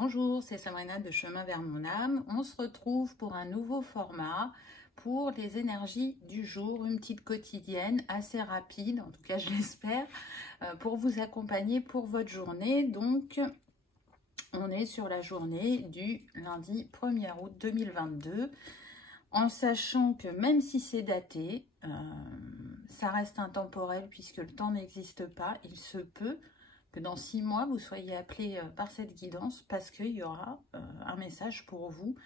Bonjour, c'est Sabrina de Chemin vers mon âme. On se retrouve pour un nouveau format pour les énergies du jour, une petite quotidienne assez rapide, en tout cas je l'espère, pour vous accompagner pour votre journée. Donc, on est sur la journée du lundi 1er août 2022, en sachant que même si c'est daté, ça reste intemporel puisque le temps n'existe pas. Il se peut que dans 6 mois, vous soyez appelé par cette guidance parce qu'il y aura un message pour vous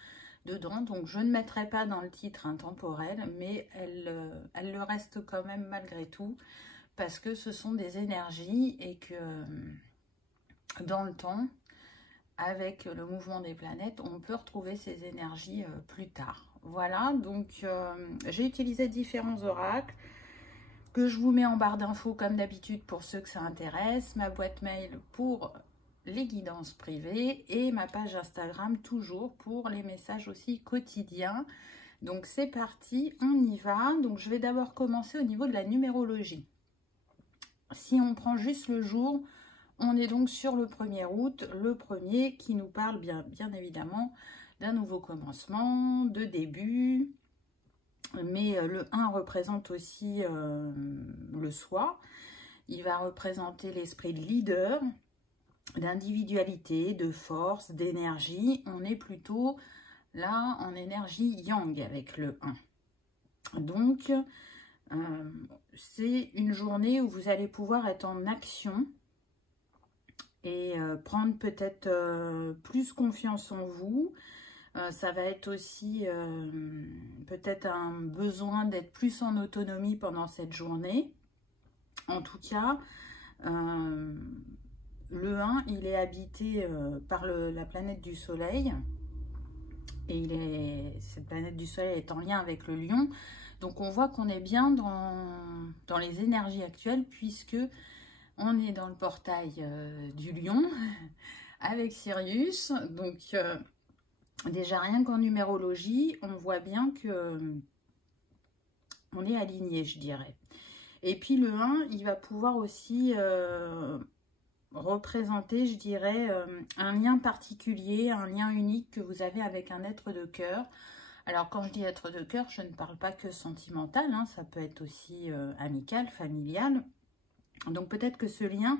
dedans. Donc, je ne mettrai pas dans le titre intemporel, mais elle le reste quand même malgré tout parce que ce sont des énergies et que dans le temps, avec le mouvement des planètes, on peut retrouver ces énergies plus tard. Voilà, donc j'ai utilisé différents oracles que je vous mets en barre d'infos comme d'habitude pour ceux que ça intéresse, ma boîte mail pour les guidances privées et ma page Instagram toujours pour les messages aussi quotidiens. Donc c'est parti, on y va. Donc je vais d'abord commencer au niveau de la numérologie. Si on prend juste le jour, on est donc sur le 1er août, le premier qui nous parle bien évidemment d'un nouveau commencement, de début. Mais le 1 représente aussi le soi. Il va représenter l'esprit de leader, d'individualité, de force, d'énergie. On est plutôt là en énergie yang avec le 1. Donc, c'est une journée où vous allez pouvoir être en action et prendre peut-être plus confiance en vous. Ça va être aussi peut-être un besoin d'être plus en autonomie pendant cette journée. En tout cas, le 1, il est habité par la planète du soleil. Et cette planète du soleil est en lien avec le lion. Donc on voit qu'on est bien dans les énergies actuelles puisque on est dans le portail du lion avec Sirius. Donc déjà, rien qu'en numérologie, on voit bien que on est aligné, je dirais. Et puis le 1, il va pouvoir aussi représenter, je dirais, un lien particulier, un lien unique que vous avez avec un être de cœur. Alors, quand je dis être de cœur, je ne parle pas que sentimental, hein, ça peut être aussi amical, familial. Donc, peut-être que ce lien,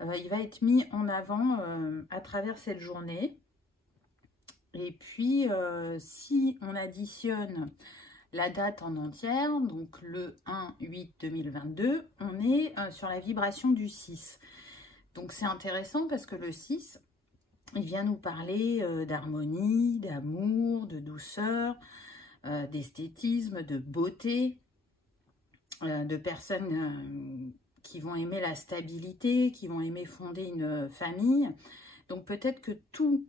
il va être mis en avant à travers cette journée. Et puis, si on additionne la date en entière, donc le 1-8-2022, on est sur la vibration du 6. Donc, c'est intéressant parce que le 6, il vient nous parler d'harmonie, d'amour, de douceur, d'esthétisme, de beauté, de personnes qui vont aimer la stabilité, qui vont aimer fonder une famille. Donc, peut-être que toutes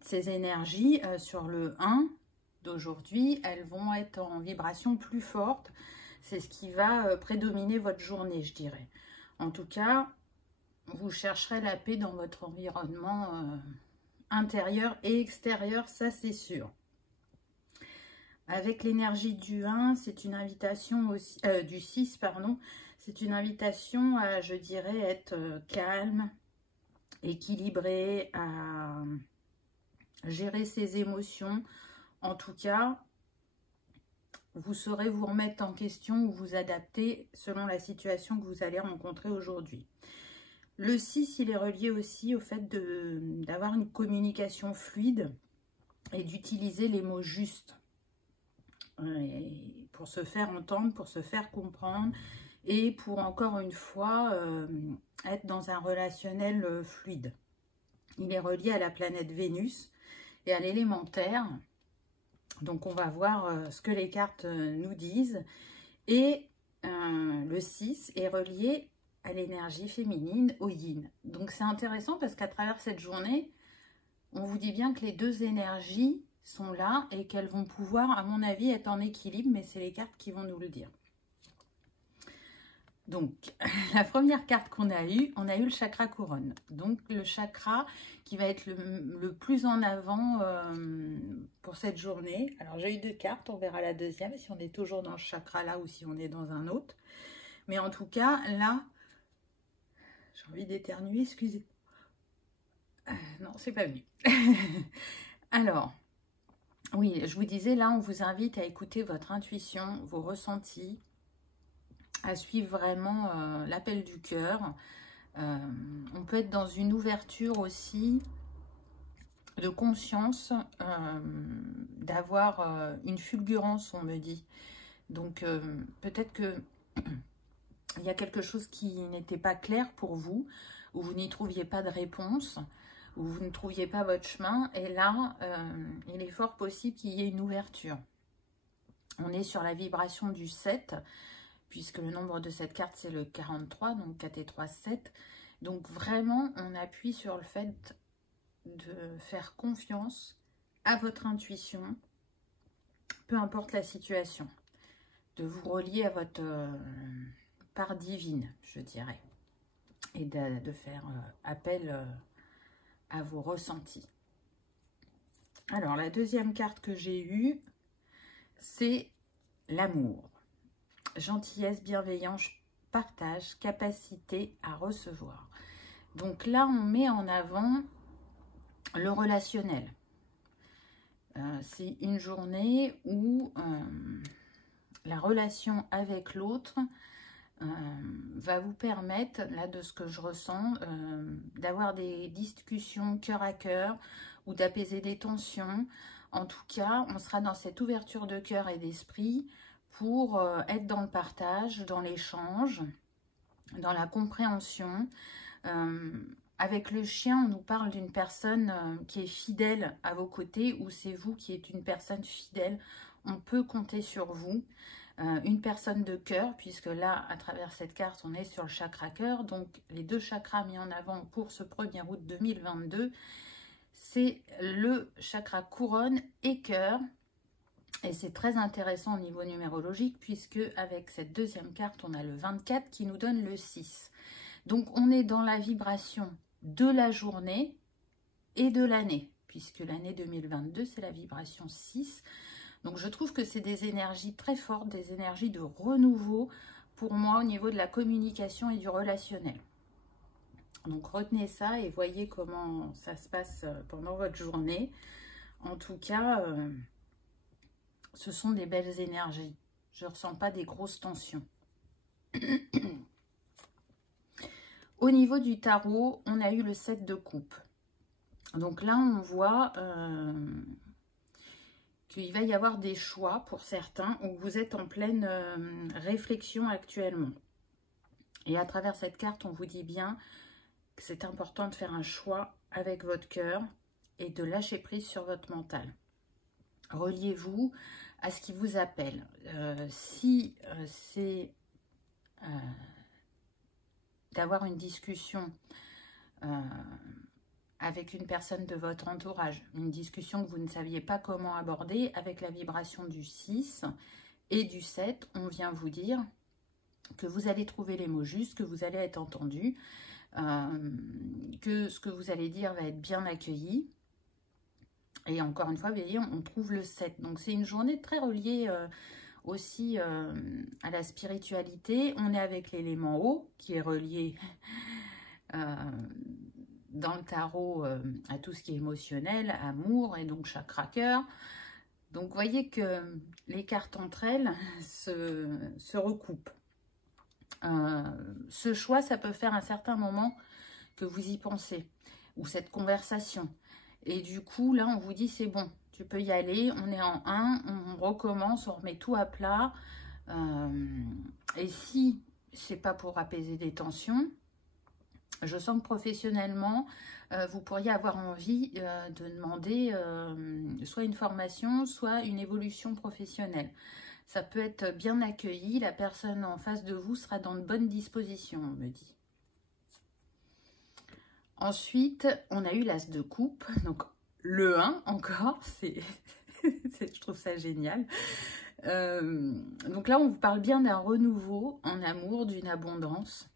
ces énergies sur le 1 d'aujourd'hui, elles vont être en vibration plus forte. C'est ce qui va prédominer votre journée, je dirais. En tout cas, vous chercherez la paix dans votre environnement intérieur et extérieur, ça c'est sûr. Avec l'énergie du 1, c'est une invitation aussi, du 6, pardon, c'est une invitation à, je dirais, être calme, équilibré, à gérer ses émotions. En tout cas, vous saurez vous remettre en question ou vous adapter selon la situation que vous allez rencontrer aujourd'hui. Le 6, il est relié aussi au fait d'avoir une communication fluide et d'utiliser les mots justes pour se faire entendre, pour se faire comprendre et pour encore une fois être dans un relationnel fluide. Il est relié à la planète Vénus et à l'élémentaire. Donc, on va voir ce que les cartes nous disent. Et le 6 est relié à l'énergie féminine, au yin. Donc, c'est intéressant parce qu'à travers cette journée, on vous dit bien que les deux énergies sont là et qu'elles vont pouvoir, à mon avis, être en équilibre, mais c'est les cartes qui vont nous le dire. Donc, la première carte qu'on a eue, on a eu le chakra couronne. Donc, le chakra qui va être le plus en avant pour cette journée. Alors, j'ai eu 2 cartes, on verra la deuxième, si on est toujours dans ce chakra-là ou si on est dans un autre. Mais en tout cas, là, j'ai envie d'éternuer, excusez. non, c'est pas venu. Alors, oui, je vous disais, là, on vous invite à écouter votre intuition, vos ressentis, à suivre vraiment l'appel du cœur. On peut être dans une ouverture aussi de conscience, d'avoir une fulgurance, on me dit. Donc, peut-être que il y a quelque chose qui n'était pas clair pour vous, où vous n'y trouviez pas de réponse, où vous ne trouviez pas votre chemin. Et là, il est fort possible qu'il y ait une ouverture. On est sur la vibration du 7, puisque le nombre de cette carte, c'est le 43, donc 4 et 3, 7. Donc vraiment, on appuie sur le fait de faire confiance à votre intuition, peu importe la situation, de vous relier à votre part divine, je dirais, et de faire appel à vos ressentis. Alors, la deuxième carte que j'ai eue, c'est l'amour. Gentillesse, bienveillance, partage, capacité à recevoir. Donc là, on met en avant le relationnel. C'est une journée où la relation avec l'autre va vous permettre, là de ce que je ressens, d'avoir des discussions cœur à cœur ou d'apaiser des tensions. En tout cas, on sera dans cette ouverture de cœur et d'esprit pour être dans le partage, dans l'échange, dans la compréhension. Avec le chien, on nous parle d'une personne qui est fidèle à vos côtés, ou c'est vous qui êtes une personne fidèle. On peut compter sur vous. Une personne de cœur, puisque là, à travers cette carte, on est sur le chakra cœur. Donc, les deux chakras mis en avant pour ce 1er août 2022, c'est le chakra couronne et cœur. Et c'est très intéressant au niveau numérologique, puisque avec cette deuxième carte, on a le 24 qui nous donne le 6. Donc, on est dans la vibration de la journée et de l'année, puisque l'année 2022, c'est la vibration 6. Donc, je trouve que c'est des énergies très fortes, des énergies de renouveau pour moi au niveau de la communication et du relationnel. Donc, retenez ça et voyez comment ça se passe pendant votre journée. En tout cas, ce sont des belles énergies. Je ne ressens pas des grosses tensions. Au niveau du tarot, on a eu le 7 de coupe. Donc là, on voit qu'il va y avoir des choix pour certains où vous êtes en pleine réflexion actuellement. Et à travers cette carte, on vous dit bien que c'est important de faire un choix avec votre cœur et de lâcher prise sur votre mental. Reliez-vous à ce qui vous appelle. Si c'est d'avoir une discussion avec une personne de votre entourage, une discussion que vous ne saviez pas comment aborder, avec la vibration du 6 et du 7, on vient vous dire que vous allez trouver les mots justes, que vous allez être entendu, que ce que vous allez dire va être bien accueilli. Et encore une fois, vous voyez, on trouve le 7. Donc, c'est une journée très reliée aussi à la spiritualité. On est avec l'élément eau, qui est relié dans le tarot à tout ce qui est émotionnel, amour et donc chakra cœur. Donc, vous voyez que les cartes entre elles se recoupent. Ce choix, ça peut faire un certain moment que vous y pensez, ou cette conversation. Et du coup, là, on vous dit, c'est bon, tu peux y aller, on est en 1, on recommence, on remet tout à plat. Et si c'est pas pour apaiser des tensions, je sens que professionnellement, vous pourriez avoir envie de demander soit une formation, soit une évolution professionnelle. Ça peut être bien accueilli, la personne en face de vous sera dans de bonnes dispositions, on me dit. Ensuite, on a eu l'as de coupe, donc le 1 encore, je trouve ça génial. Donc là, on vous parle bien d'un renouveau en amour, d'une abondance.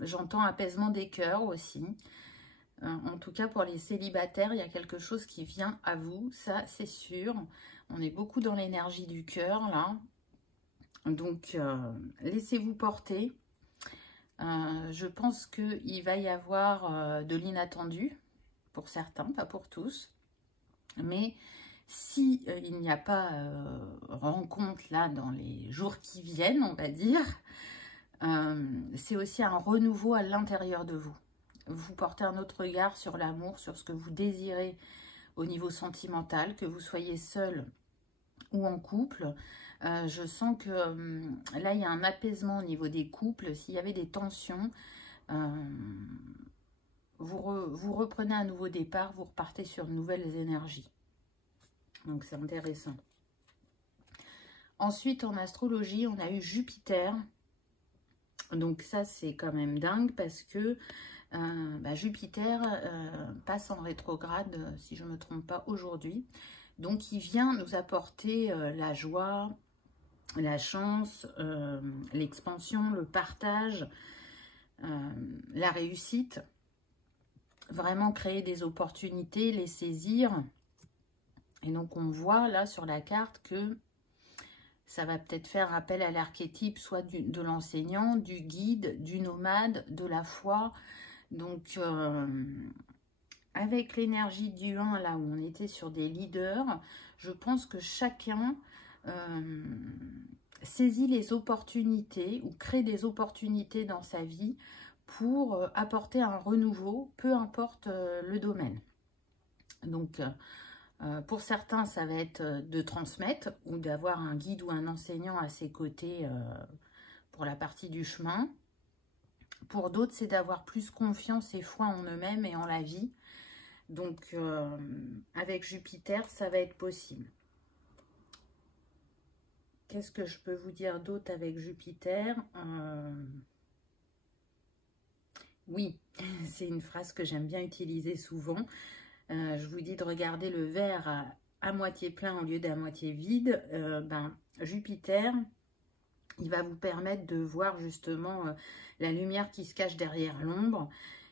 J'entends apaisement des cœurs aussi. En tout cas, pour les célibataires, il y a quelque chose qui vient à vous, ça c'est sûr. On est beaucoup dans l'énergie du cœur là. Donc, laissez-vous porter. Je pense qu'il va y avoir de l'inattendu pour certains, pas pour tous. Mais si il n'y a pas rencontre là dans les jours qui viennent, on va dire, c'est aussi un renouveau à l'intérieur de vous. Vous portez un autre regard sur l'amour, sur ce que vous désirez au niveau sentimental, que vous soyez seul ou en couple. Je sens que là, il y a un apaisement au niveau des couples. S'il y avait des tensions, vous reprenez un nouveau départ, vous repartez sur de nouvelles énergies. Donc, c'est intéressant. Ensuite, en astrologie, on a eu Jupiter. Donc, ça, c'est quand même dingue parce que Jupiter passe en rétrograde, si je ne me trompe pas, aujourd'hui. Donc, il vient nous apporter la joie, la chance, l'expansion, le partage, la réussite. Vraiment créer des opportunités, les saisir. Et donc, on voit là sur la carte que ça va peut-être faire appel à l'archétype soit de l'enseignant, du guide, du nomade, de la foi. Donc, avec l'énergie du 1, là où on était sur des leaders, je pense que chacun saisit les opportunités ou crée des opportunités dans sa vie pour apporter un renouveau, peu importe le domaine. Donc, pour certains, ça va être de transmettre ou d'avoir un guide ou un enseignant à ses côtés pour la partie du chemin. Pour d'autres, c'est d'avoir plus confiance et foi en eux-mêmes et en la vie. Donc, avec Jupiter, ça va être possible. Qu'est-ce que je peux vous dire d'autre avec Jupiter? Oui, c'est une phrase que j'aime bien utiliser souvent. Je vous dis de regarder le verre à moitié plein au lieu d'à moitié vide. Jupiter, il va vous permettre de voir justement la lumière qui se cache derrière l'ombre.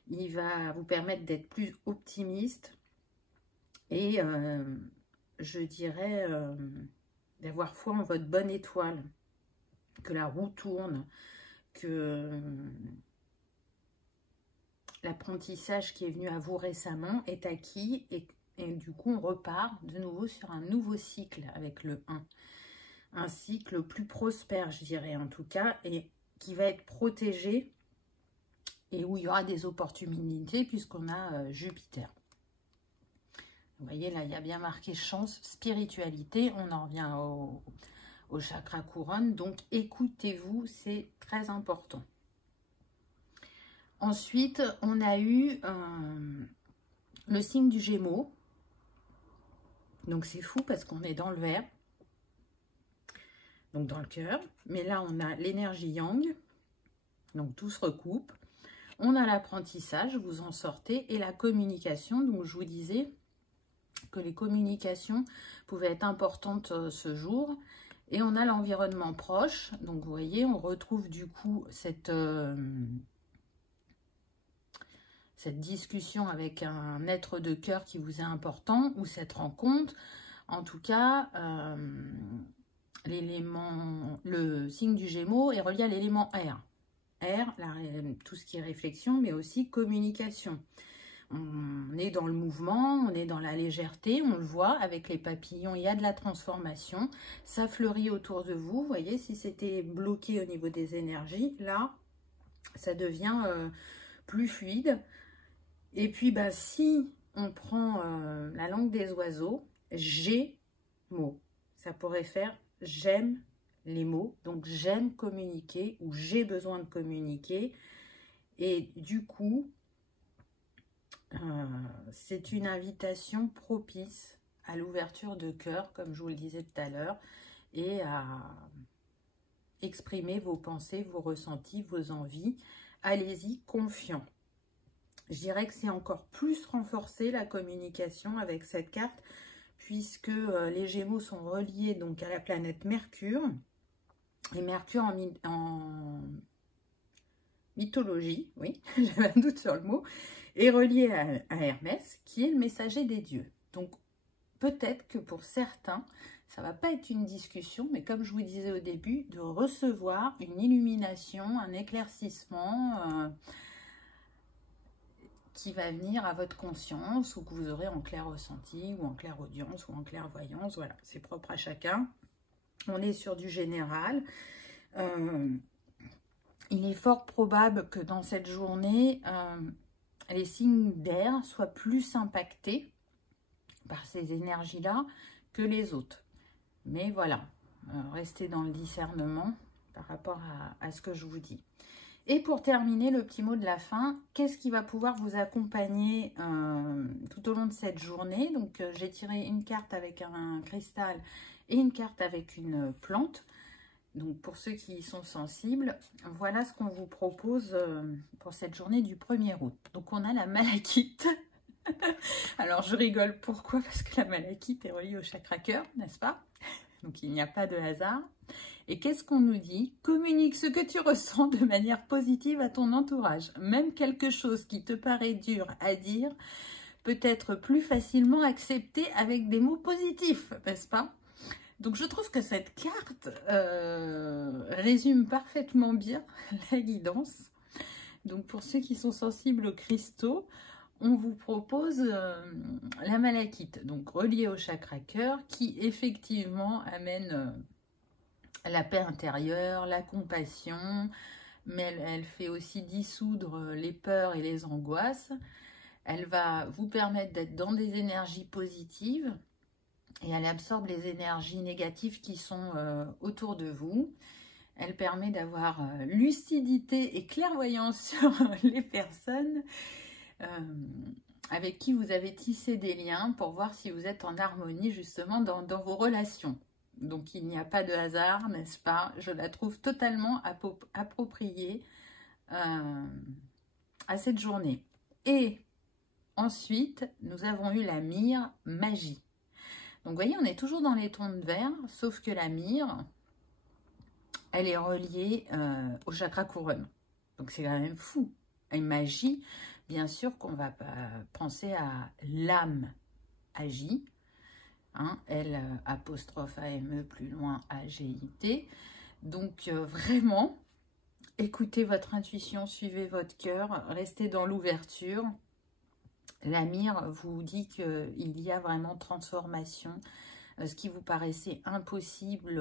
Il va vous permettre d'être plus optimiste et je dirais d'avoir foi en votre bonne étoile, que la roue tourne, que l'apprentissage qui est venu à vous récemment est acquis et du coup on repart de nouveau sur un nouveau cycle avec le 1. Un cycle plus prospère, je dirais en tout cas, et qui va être protégé et où il y aura des opportunités puisqu'on a Jupiter. Vous voyez là, il y a bien marqué chance, spiritualité, on en revient au chakra couronne, donc écoutez-vous, c'est très important. Ensuite, on a eu le signe du Gémeaux. Donc, c'est fou parce qu'on est dans le vert. Donc, dans le cœur. Mais là, on a l'énergie yang. Donc, tout se recoupe. On a l'apprentissage, vous en sortez. Et la communication. Donc, je vous disais que les communications pouvaient être importantes ce jour. Et on a l'environnement proche. Donc, vous voyez, on retrouve du coup cette discussion avec un être de cœur qui vous est important, ou cette rencontre. En tout cas, le signe du Gémeaux est relié à l'élément R. R, tout ce qui est réflexion, mais aussi communication. On est dans le mouvement, on est dans la légèreté, on le voit avec les papillons, il y a de la transformation, ça fleurit autour de vous. Vous voyez, si c'était bloqué au niveau des énergies, là, ça devient plus fluide. Et puis, si on prend la langue des oiseaux, Gémeaux, ça pourrait faire j'aime les mots. Donc, j'aime communiquer ou j'ai besoin de communiquer. Et du coup, c'est une invitation propice à l'ouverture de cœur, comme je vous le disais tout à l'heure, et à exprimer vos pensées, vos ressentis, vos envies. Allez-y, confiant. Je dirais que c'est encore plus renforcé la communication avec cette carte, puisque les Gémeaux sont reliés donc à la planète Mercure. Et Mercure en mythologie, oui, j'avais un doute sur le mot, est relié à Hermès, qui est le messager des dieux. Donc peut-être que pour certains, Ça va pas être une discussion, mais comme je vous disais au début, de recevoir une illumination, un éclaircissement qui va venir à votre conscience ou que vous aurez en clair ressenti ou en clair audience ou en clairvoyance. Voilà, c'est propre à chacun. On est sur du général. Il est fort probable que dans cette journée, les signes d'air soient plus impactés par ces énergies-là que les autres. Mais voilà, restez dans le discernement par rapport à ce que je vous dis. Et pour terminer, le petit mot de la fin, qu'est-ce qui va pouvoir vous accompagner tout au long de cette journée? Donc, j'ai tiré une carte avec un cristal et une carte avec une plante. Donc, pour ceux qui y sont sensibles, voilà ce qu'on vous propose pour cette journée du 1er août. Donc, on a la malachite. Alors, je rigole. Pourquoi? Parce que la malachite est reliée au chakra cœur, n'est-ce pas? Donc, il n'y a pas de hasard. Et qu'est-ce qu'on nous dit? Communique ce que tu ressens de manière positive à ton entourage. Même quelque chose qui te paraît dur à dire peut être plus facilement accepté avec des mots positifs, n'est-ce pas? Donc, je trouve que cette carte résume parfaitement bien la guidance. Donc, pour ceux qui sont sensibles aux cristaux, on vous propose la malachite, donc reliée au chakra cœur, qui effectivement amène la paix intérieure, la compassion, mais elle fait aussi dissoudre les peurs et les angoisses. Elle va vous permettre d'être dans des énergies positives et elle absorbe les énergies négatives qui sont autour de vous. Elle permet d'avoir lucidité et clairvoyance sur les personnes avec qui vous avez tissé des liens pour voir si vous êtes en harmonie justement dans vos relations. Donc, il n'y a pas de hasard, n'est-ce pas? Je la trouve totalement appropriée à cette journée. Et ensuite, nous avons eu la myrrhe magie. Donc, vous voyez, on est toujours dans les tons de vert, sauf que la myrrhe, elle est reliée au chakra couronne. Donc, c'est quand même fou. Et magie, bien sûr qu'on va penser à l'âme agie. Hein, L apostrophe AME plus loin AGIT. Donc vraiment, écoutez votre intuition, suivez votre cœur, restez dans l'ouverture. La myrrhe vous dit qu'il y a vraiment transformation. Ce qui vous paraissait impossible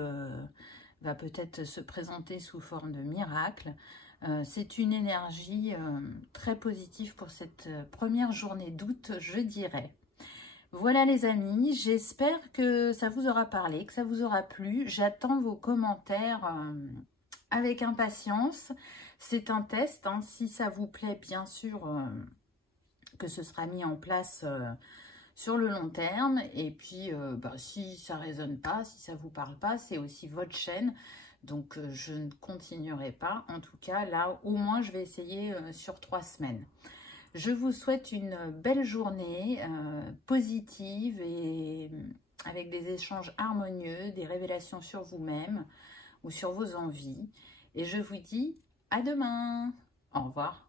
va peut-être se présenter sous forme de miracle. C'est une énergie très positive pour cette première journée d'août, je dirais. Voilà les amis, j'espère que ça vous aura parlé, que ça vous aura plu. J'attends vos commentaires avec impatience. C'est un test, hein. Si ça vous plaît, bien sûr que ce sera mis en place sur le long terme. Et puis, si ça ne résonne pas, si ça ne vous parle pas, c'est aussi votre chaîne. Donc, je ne continuerai pas. En tout cas, là, au moins, je vais essayer sur 3 semaines. Je vous souhaite une belle journée positive et avec des échanges harmonieux, des révélations sur vous-même ou sur vos envies. Et je vous dis à demain. Au revoir.